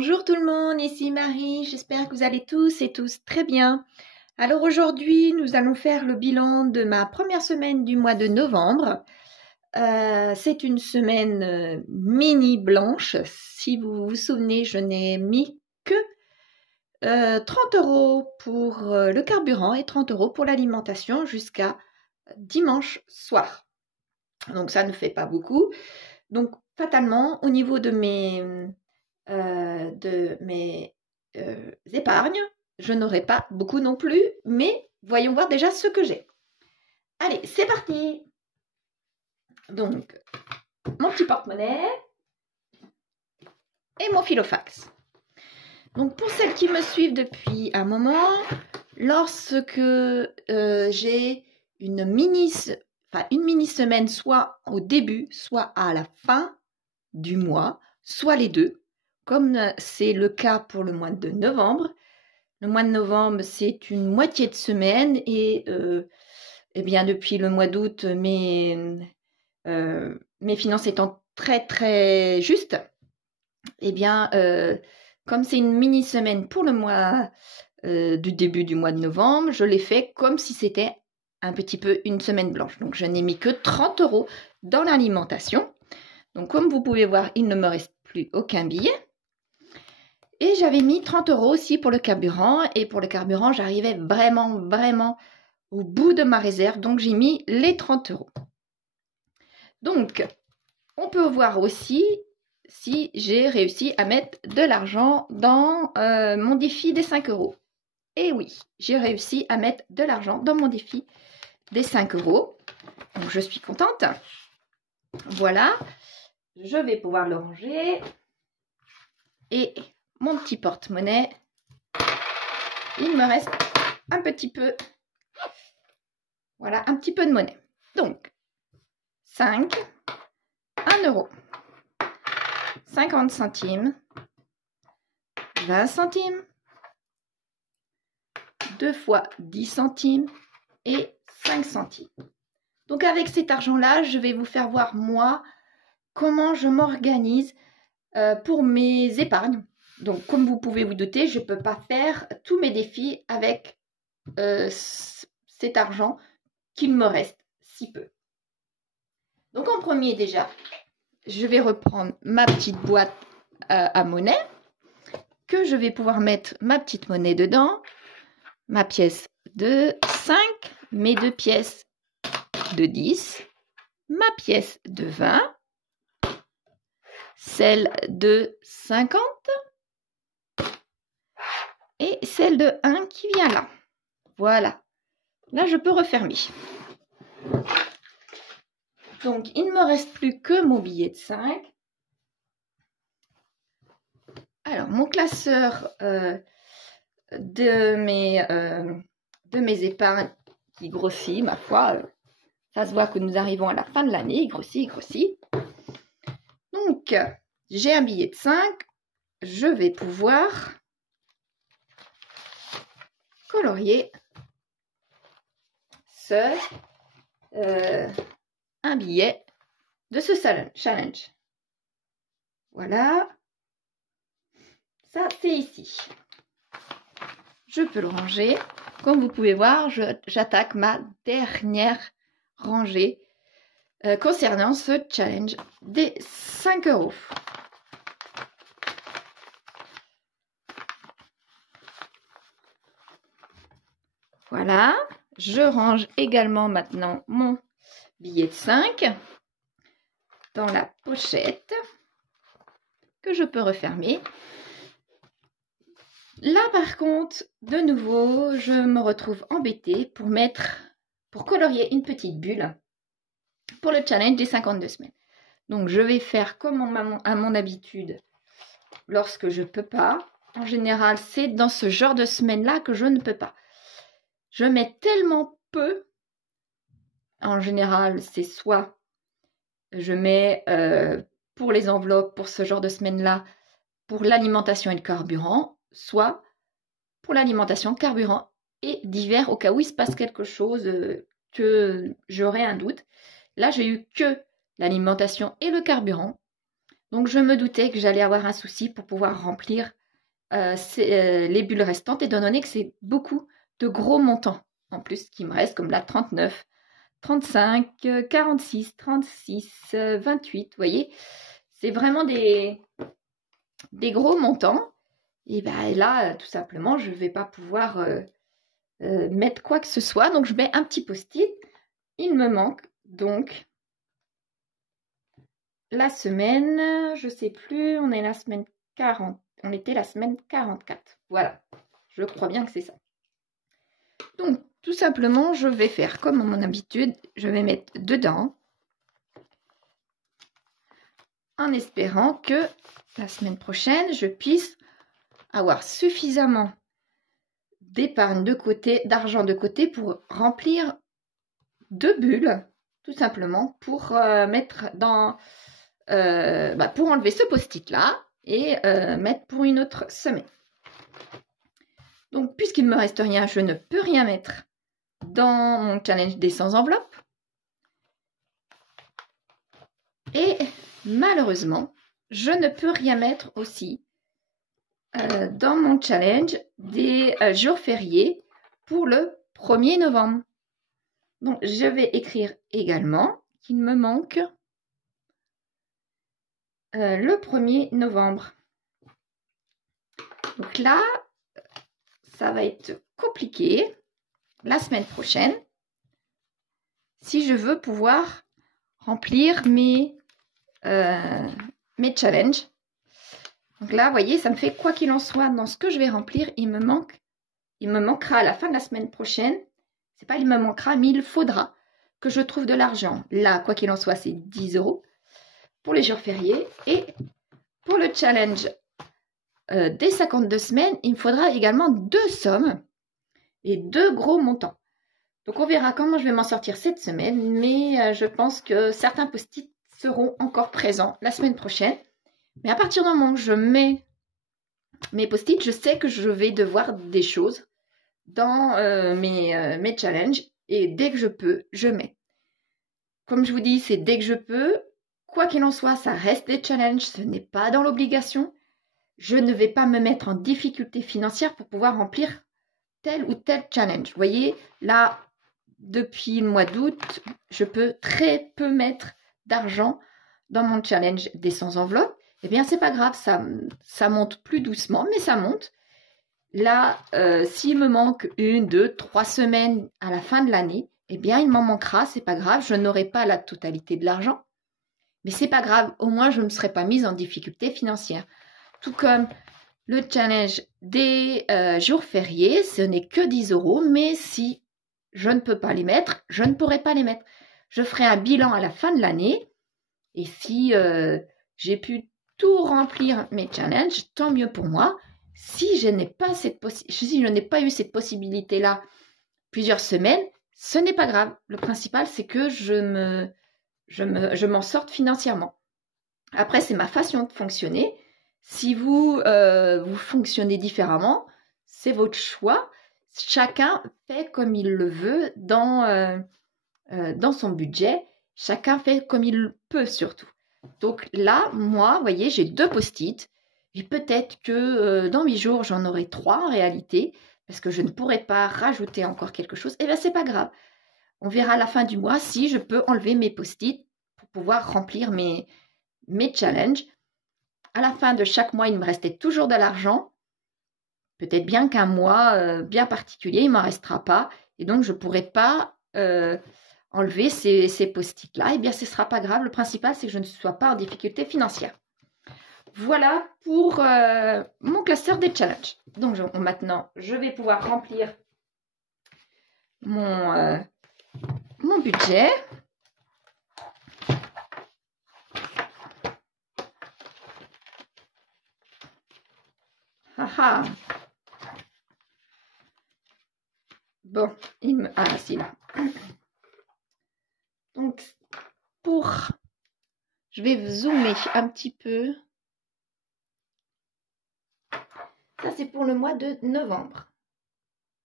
Bonjour tout le monde, ici Marie, j'espère que vous allez tous et tous très bien. Alors aujourd'hui, nous allons faire le bilan de ma première semaine du mois de novembre. C'est une semaine mini blanche. Si vous vous souvenez, je n'ai mis que 30 € pour le carburant et 30 € pour l'alimentation jusqu'à dimanche soir. Donc ça ne fait pas beaucoup. Donc fatalement, au niveau de mes épargnes, je n'aurai pas beaucoup non plus, mais voyons voir déjà ce que j'ai. Allez, c'est parti. Donc, mon petit porte-monnaie et mon filofax. Donc, pour celles qui me suivent depuis un moment, lorsque j'ai une mini semaine, soit au début, soit à la fin du mois, soit les deux, comme c'est le cas pour le mois de novembre. Le mois de novembre, c'est une moitié de semaine et eh bien, depuis le mois d'août, mes finances étant très très justes, eh bien, comme c'est une mini semaine pour le mois du début du mois de novembre, je l'ai fait comme si c'était un petit peu une semaine blanche. Donc, je n'ai mis que 30 € dans l'alimentation. Donc, comme vous pouvez voir, il ne me reste plus aucun billet. Et j'avais mis 30 € aussi pour le carburant. Et pour le carburant, j'arrivais vraiment au bout de ma réserve. Donc, j'ai mis les 30 €. Donc, on peut voir aussi si j'ai réussi à mettre de l'argent dans mon défi des 5 €. Et oui, j'ai réussi à mettre de l'argent dans mon défi des 5 €. Donc, je suis contente. Voilà. Je vais pouvoir le ranger. Et mon petit porte-monnaie, il me reste un petit peu, voilà, un petit peu de monnaie. Donc, 5, 1 €, 50 centimes, 20 centimes, 2 fois 10 centimes et 5 centimes. Donc, avec cet argent-là, je vais vous faire voir, moi, comment je m'organise pour mes épargnes. Donc, comme vous pouvez vous douter, je ne peux pas faire tous mes défis avec cet argent qu'il me reste si peu. Donc, en premier, déjà, je vais reprendre ma petite boîte à monnaie, que je vais pouvoir mettre ma petite monnaie dedans, ma pièce de 5, mes 2 pièces de 10, ma pièce de 20, celle de 50, et celle de 1 qui vient là. Voilà. Là, je peux refermer. Donc, il ne me reste plus que mon billet de 5. Alors, mon classeur de mes épargnes qui grossit, ma foi. Ça se voit que nous arrivons à la fin de l'année. Il grossit. Donc, j'ai un billet de 5. Je vais pouvoir colorier un billet de ce challenge. Voilà. Ça, c'est ici. Je peux le ranger. Comme vous pouvez voir, j'attaque ma dernière rangée concernant ce challenge des 5 €. Voilà, je range également maintenant mon billet de 5 dans la pochette que je peux refermer. Là, par contre, de nouveau, je me retrouve embêtée pour colorier une petite bulle pour le challenge des 52 semaines. Donc, je vais faire comme à mon habitude lorsque je ne peux pas. En général, c'est dans ce genre de semaine-là que je ne peux pas. Je mets tellement peu. En général, c'est soit je mets pour les enveloppes, pour ce genre de semaine-là, pour l'alimentation et le carburant, soit pour l'alimentation, carburant et divers au cas où il se passe quelque chose, que j'aurai un doute. Là, j'ai eu que l'alimentation et le carburant. Donc, je me doutais que j'allais avoir un souci pour pouvoir remplir les bulles restantes, étant donné que c'est beaucoup de gros montants. En plus, qui me reste, comme là, 39, 35, 46, 36, 28, vous voyez. C'est vraiment des gros montants. Et bien là, tout simplement, je ne vais pas pouvoir mettre quoi que ce soit. Donc, je mets un petit post-it. Il me manque donc la semaine, je ne sais plus, on est la semaine 40. On était la semaine 44. Voilà, je crois bien que c'est ça. Donc, tout simplement, je vais faire comme à mon habitude. Je vais mettre dedans en espérant que la semaine prochaine, je puisse avoir suffisamment d'épargne de côté, d'argent de côté pour remplir 2 bulles, tout simplement, pour mettre dans... pour enlever ce post-it là et mettre pour une autre semaine. Donc, puisqu'il ne me reste rien, je ne peux rien mettre dans mon challenge des 100 enveloppes. Et malheureusement, je ne peux rien mettre aussi dans mon challenge des jours fériés pour le 1er novembre. Donc, je vais écrire également qu'il me manque le 1er novembre. Donc là, ça va être compliqué la semaine prochaine si je veux pouvoir remplir mes challenges. Donc là, vous voyez, ça me fait quoi qu'il en soit dans ce que je vais remplir, il me manquera à la fin de la semaine prochaine. C'est pas il me manquera, mais il faudra que je trouve de l'argent. Là, quoi qu'il en soit, c'est 10 € pour les jours fériés. Et pour le challenge des 52 semaines, il me faudra également 2 sommes et 2 gros montants. Donc, on verra comment je vais m'en sortir cette semaine. Mais je pense que certains post-it seront encore présents la semaine prochaine. Mais à partir du moment où je mets mes post-it, je sais que je vais devoir des choses dans mes challenges. Et dès que je peux, je mets. Comme je vous dis, c'est dès que je peux. Quoi qu'il en soit, ça reste des challenges. Ce n'est pas dans l'obligation. Je ne vais pas me mettre en difficulté financière pour pouvoir remplir tel ou tel challenge. Vous voyez, là, depuis le mois d'août, je peux très peu mettre d'argent dans mon challenge des 100 enveloppes. Eh bien, c'est pas grave, ça monte plus doucement, mais ça monte. Là, s'il me manque 1, 2, 3 semaines à la fin de l'année, eh bien, il m'en manquera, c'est pas grave, je n'aurai pas la totalité de l'argent. Mais c'est pas grave, au moins, je ne me serai pas mise en difficulté financière. Tout comme le challenge des jours fériés, ce n'est que 10 €, mais si je ne peux pas les mettre, je ne pourrai pas les mettre. Je ferai un bilan à la fin de l'année, et si j'ai pu tout remplir mes challenges, tant mieux pour moi. Si je n'ai pas eu cette possibilité-là plusieurs semaines, ce n'est pas grave. Le principal, c'est que je m'en sorte financièrement. Après, c'est ma façon de fonctionner. Si vous fonctionnez différemment, c'est votre choix. Chacun fait comme il le veut dans son budget. Chacun fait comme il le peut surtout. Donc là, moi, vous voyez, j'ai 2 post-it. Et peut-être que dans 8 jours, j'en aurai 3 en réalité, parce que je ne pourrai pas rajouter encore quelque chose. Et bien, c'est pas grave. On verra à la fin du mois si je peux enlever mes post-it pour pouvoir remplir mes challenges. À la fin de chaque mois, il me restait toujours de l'argent. Peut-être bien qu'un mois bien particulier, il ne m'en restera pas. Et donc, je ne pourrai pas enlever ces post-it-là. Eh bien, ce ne sera pas grave. Le principal, c'est que je ne sois pas en difficulté financière. Voilà pour mon classeur des challenges. Donc, maintenant, je vais pouvoir remplir mon budget. Ah. Bon, c'est là. Donc, je vais zoomer un petit peu. Ça, c'est pour le mois de novembre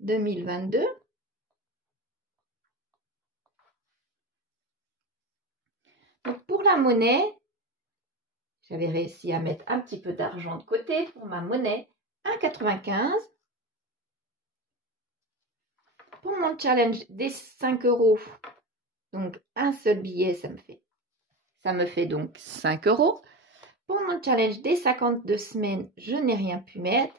2022. Donc, pour la monnaie, j'avais réussi à mettre un petit peu d'argent de côté pour ma monnaie. 1,95 €. Pour mon challenge des 5 €, donc un seul billet, ça me fait donc 5 €. Pour mon challenge des 52 semaines, je n'ai rien pu mettre.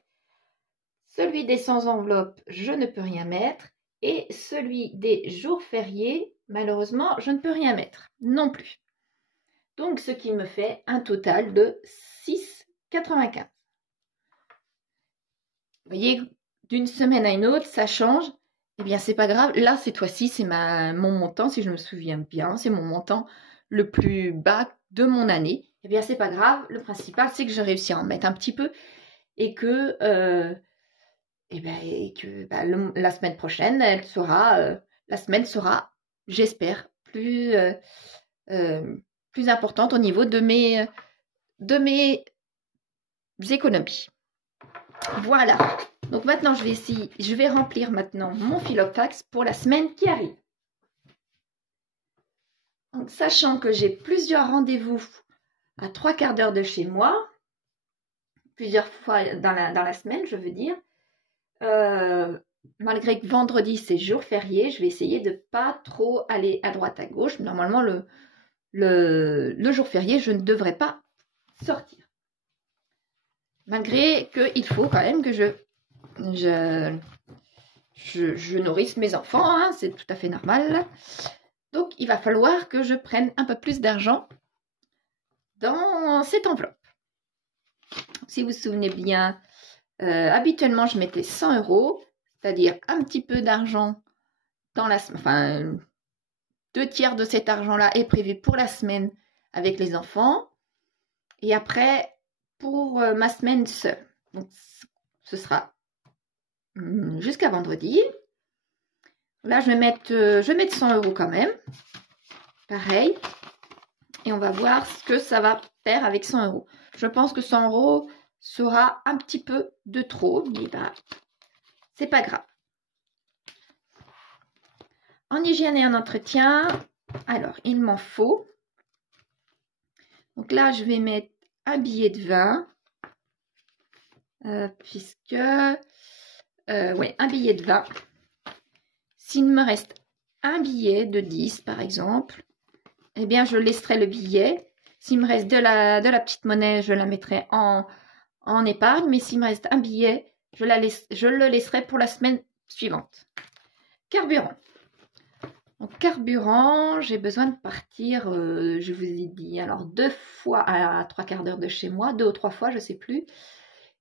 Celui des 100 enveloppes, je ne peux rien mettre. Et celui des jours fériés, malheureusement, je ne peux rien mettre non plus. Donc, ce qui me fait un total de 6,95 €. Vous voyez, d'une semaine à une autre, ça change. Eh bien, c'est pas grave. Là, cette fois-ci, c'est mon montant, si je me souviens bien. C'est mon montant le plus bas de mon année. Eh bien, c'est pas grave. Le principal, c'est que j'ai réussi à en mettre un petit peu et que, la semaine prochaine, la semaine sera, j'espère, plus importante au niveau de mes économies. Voilà. Donc maintenant, je vais remplir maintenant mon Filofax pour la semaine qui arrive. Donc, sachant que j'ai plusieurs rendez-vous à 3/4 d'heure de chez moi, plusieurs fois dans la semaine, je veux dire, malgré que vendredi c'est jour férié, je vais essayer de pas trop aller à droite à gauche. Normalement, le jour férié, je ne devrais pas sortir. Malgré qu'il faut quand même que je nourrisse mes enfants, hein, c'est tout à fait normal. Donc, il va falloir que je prenne un peu plus d'argent dans cette enveloppe. Si vous vous souvenez bien, habituellement, je mettais 100 €, c'est-à-dire un petit peu d'argent dans la semaine. Enfin, 2/3 de cet argent-là est prévu pour la semaine avec les enfants. Et après, pour ma semaine seule. Donc, ce sera jusqu'à vendredi. Là, je vais mettre 100 € quand même. Pareil. Et on va voir ce que ça va faire avec 100 €. Je pense que 100 € sera un petit peu de trop, mais c'est pas grave. En hygiène et en entretien, alors, il m'en faut. Donc là, je vais mettre un billet de 20. Puisque... ouais, un billet de 20. S'il me reste un billet de 10, par exemple, eh bien, je laisserai le billet. S'il me reste de la petite monnaie, je la mettrai en épargne. Mais s'il me reste un billet, je le laisserai pour la semaine suivante. Carburant. Donc, carburant, j'ai besoin de partir, je vous ai dit, alors 2 fois à 3/4 d'heure de chez moi, 2 ou 3 fois, je ne sais plus.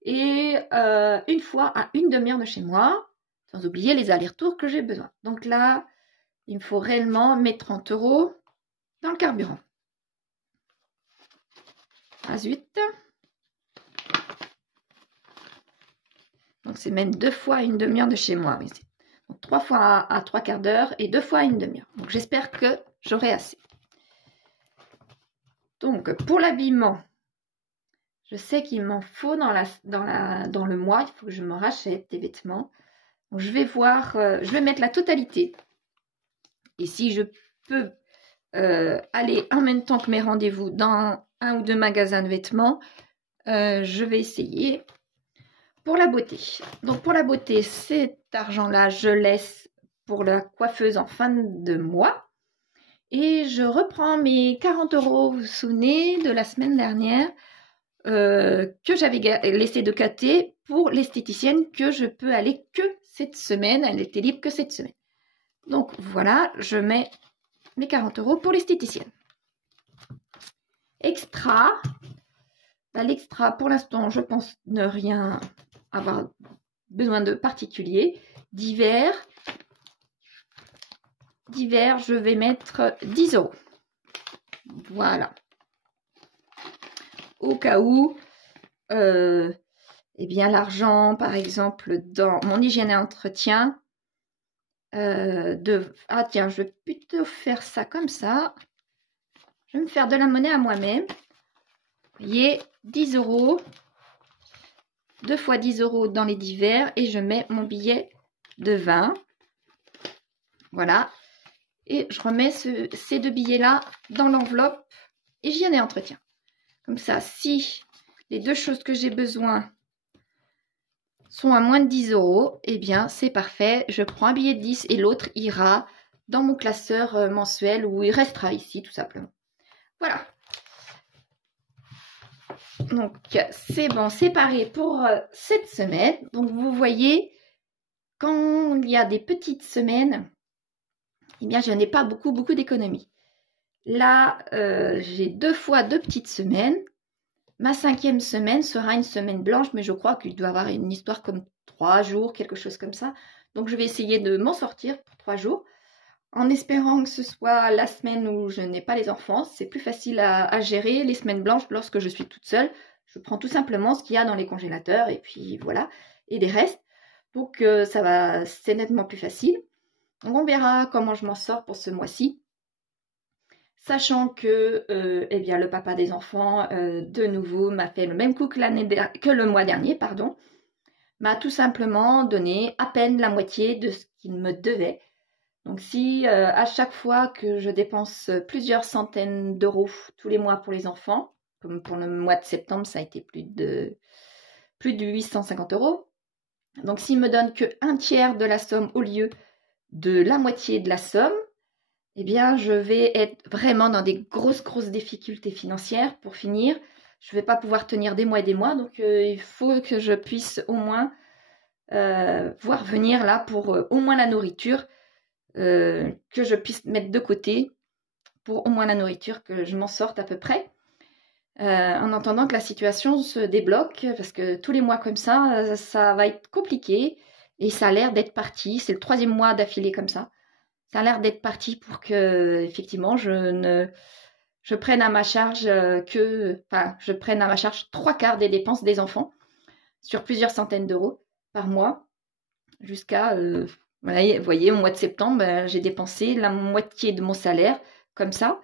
Et une fois à une demi-heure de chez moi, sans oublier les allers-retours que j'ai besoin. Donc là, il me faut réellement mes 30 € dans le carburant. Ah zut. Donc c'est même 2 fois à une demi-heure de chez moi. Oui, donc 3 fois à 3/4 d'heure et 2 fois à une demi-heure. Donc j'espère que j'aurai assez. Donc pour l'habillement, je sais qu'il m'en faut dans le mois. Il faut que je me rachète des vêtements. Donc, je vais voir, je vais mettre la totalité. Et si je peux aller en même temps que mes rendez-vous dans un ou deux magasins de vêtements, je vais essayer. Pour la beauté. Donc pour la beauté, cet argent-là, je laisse pour la coiffeuse en fin de mois. Et je reprends mes 40 €, vous vous souvenez, de la semaine dernière, que j'avais laissé de côté pour l'esthéticienne, que je peux aller que cette semaine. Elle était libre que cette semaine. Donc voilà, je mets mes 40 € pour l'esthéticienne. Extra. L'extra, pour l'instant, je pense ne rien avoir besoin de particulier. Divers, je vais mettre 10 €. Voilà. Au cas où, eh bien l'argent, par exemple, dans mon hygiène et entretien, ah tiens, je vais plutôt faire ça comme ça. Je vais me faire de la monnaie à moi-même. Vous voyez, 10 €. 2 fois 10 € dans les divers et je mets mon billet de 20. Voilà. Et je remets ces deux billets-là dans l'enveloppe hygiène et entretien. Comme ça, si les deux choses que j'ai besoin sont à moins de 10 €, eh bien, c'est parfait. Je prends un billet de 10 et l'autre ira dans mon classeur mensuel où il restera ici, tout simplement. Voilà. Donc, c'est bon, c'est paré pour cette semaine. Donc, vous voyez, quand il y a des petites semaines, eh bien, je n'ai pas beaucoup d'économies. Là, j'ai 2 fois 2 petites semaines. Ma 5e semaine sera une semaine blanche, mais je crois qu'il doit y avoir une histoire comme 3 jours, quelque chose comme ça. Donc, je vais essayer de m'en sortir pour 3 jours, en espérant que ce soit la semaine où je n'ai pas les enfants. C'est plus facile à gérer les semaines blanches lorsque je suis toute seule. Je prends tout simplement ce qu'il y a dans les congélateurs et puis voilà, et des restes. Donc, c'est nettement plus facile. Donc, on verra comment je m'en sors pour ce mois-ci. Sachant que eh bien, le papa des enfants, de nouveau, m'a fait le même coup que le mois dernier, pardon, m'a tout simplement donné à peine la moitié de ce qu'il me devait. Donc si à chaque fois que je dépense plusieurs centaines d'euros tous les mois pour les enfants, comme pour le mois de septembre, ça a été plus de 850 €. Donc s'il me donne que un tiers de la somme au lieu de la moitié de la somme, eh bien, je vais être vraiment dans des grosses difficultés financières pour finir. Je ne vais pas pouvoir tenir des mois et des mois, donc il faut que je puisse au moins voir venir là pour au moins la nourriture, que je puisse mettre de côté pour au moins la nourriture, que je m'en sorte à peu près. En attendant que la situation se débloque, parce que tous les mois comme ça, ça va être compliqué et ça a l'air d'être parti. C'est le 3e mois d'affilée comme ça. Ça a l'air d'être parti pour que, effectivement, je prenne à ma charge je prenne à ma charge 3/4 des dépenses des enfants sur plusieurs centaines d'euros par mois. Jusqu'à, vous voyez, au mois de septembre, j'ai dépensé la moitié de mon salaire, comme ça.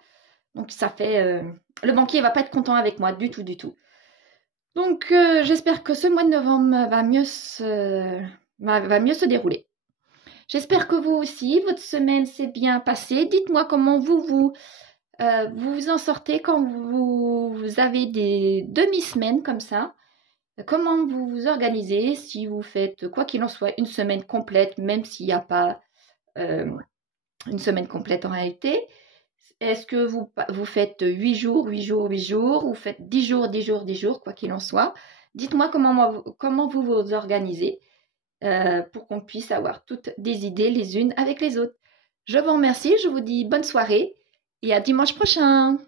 Donc, ça fait... le banquier ne va pas être content avec moi, du tout. Donc, j'espère que ce mois de novembre va mieux se dérouler. J'espère que vous aussi, votre semaine s'est bien passée. Dites-moi comment vous en sortez quand vous avez des demi-semaines comme ça. Comment vous vous organisez si vous faites, quoi qu'il en soit, une semaine complète, même s'il n'y a pas une semaine complète en réalité. Est-ce que vous faites 8 jours, ou faites 10 jours, quoi qu'il en soit. Dites-moi comment vous vous organisez. Pour qu'on puisse avoir toutes des idées les unes avec les autres. Je vous remercie, je vous dis bonne soirée et à dimanche prochain.